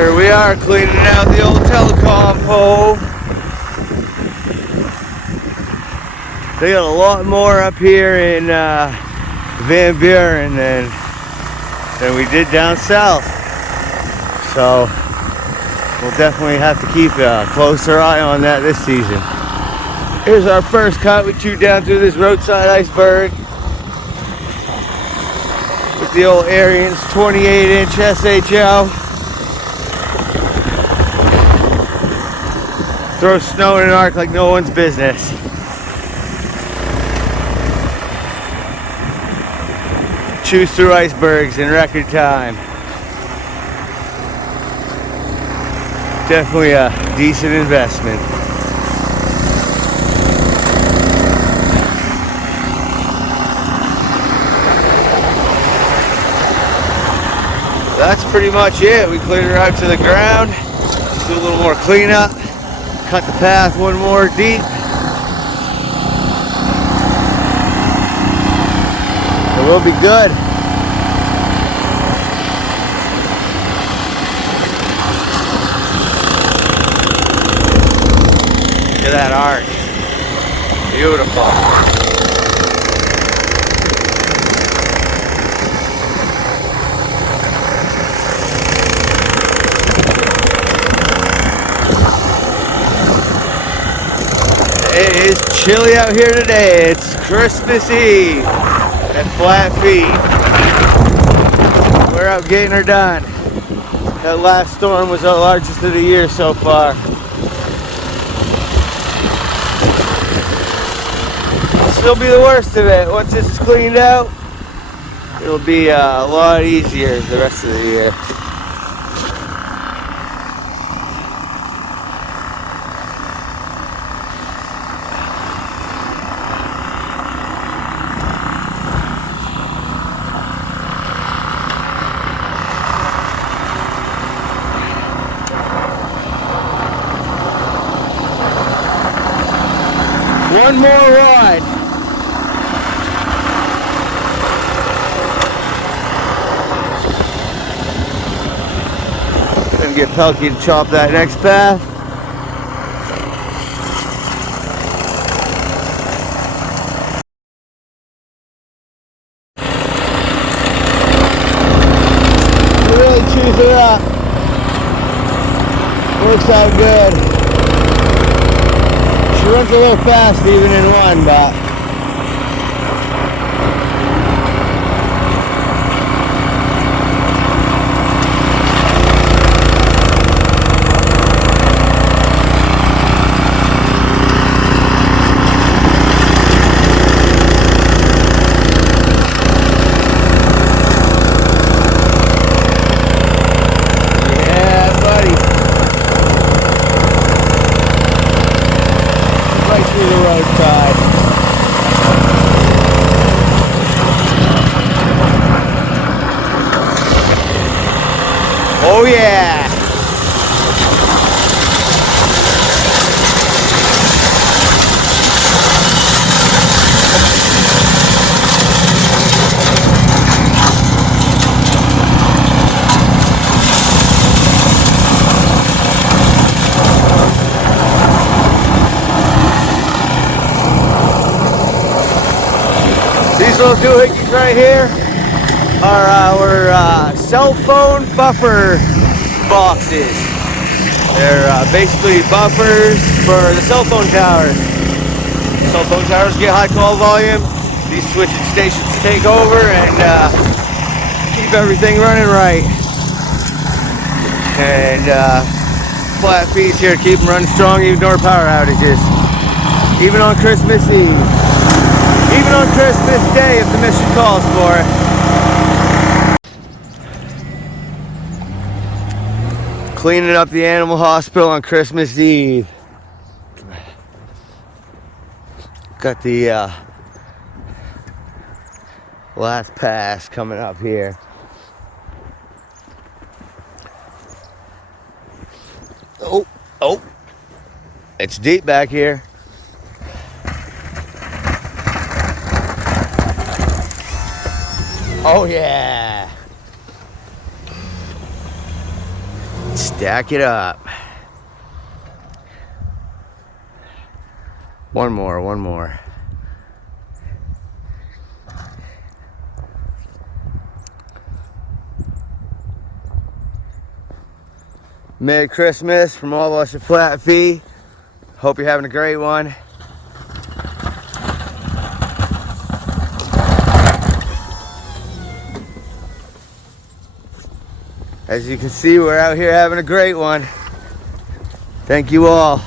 Here we are cleaning out the old telecom pole. They got a lot more up here in Van Buren than we did down south. So we'll definitely have to keep a closer eye on that this season. Here's our first cut. We chewed down through this roadside iceberg with the old Ariens 28-inch SHO. Throw snow in an arc like no one's business. Chews through icebergs in record time. Definitely a decent investment. That's pretty much it. We cleared her out to the ground. Do a little more cleanup. Cut the path one more deep. It will be good. Look at that arch. Beautiful. It is chilly out here today. It's Christmas Eve at Flat Feet. We're out getting her done. That last storm was our largest of the year so far. This will be the worst of it. Once this is cleaned out, it'll be a lot easier the rest of the year. One more ride. Gonna get Pelkey to chop that next path. Really chews her up. Works out good. She runs a little fast even in one, but through the roadside. Oh yeah! These little doohickeys right here are our cell phone buffer boxes. They're basically buffers for the cell phone towers. Cell phone towers get high call volume. These switching stations take over and keep everything running right. And Flat Feet's here to keep them running strong even during power outages. Even on Christmas Eve. Even on Christmas Day if the mission calls for it. Cleaning up the animal hospital on Christmas Eve. Got the last pass coming up here. Oh, it's deep back here. Oh yeah. Stack it up. One more, one more. Merry Christmas from all of us at Flat Fee. Hope you're having a great one. As you can see, we're out here having a great one. Thank you all.